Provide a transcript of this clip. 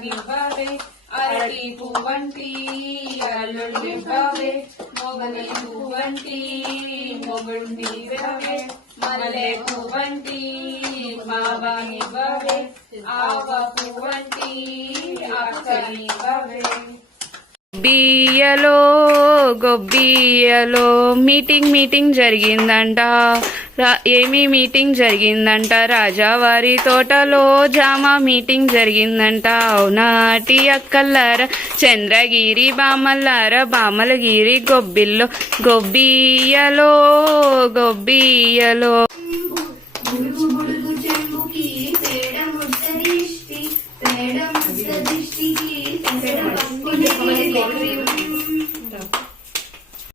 బాబానివ్వవే అరటి పువ్వంటి అల్లుడివ్వవే మొగలి పువ్వంటి మొగుడివ్వవే మల్లె పువ్వంటి బాబానివ్వవే ఆవ పువ్వంటి అక్కనివ్వవే. గొబ్బియ్యలో మీటింగ్ జరిగిందంట. ఏమి మీటింగ్ జరిగిందంట? రాజావారి తోటలో జామ మీటింగ్ జరిగిందంట. అవునాటి అక్కల్లార చంద్రగిరి బామల్లార బామలగిరి గొబ్బియ్యలో పేడ ముద్ద దిష్టికి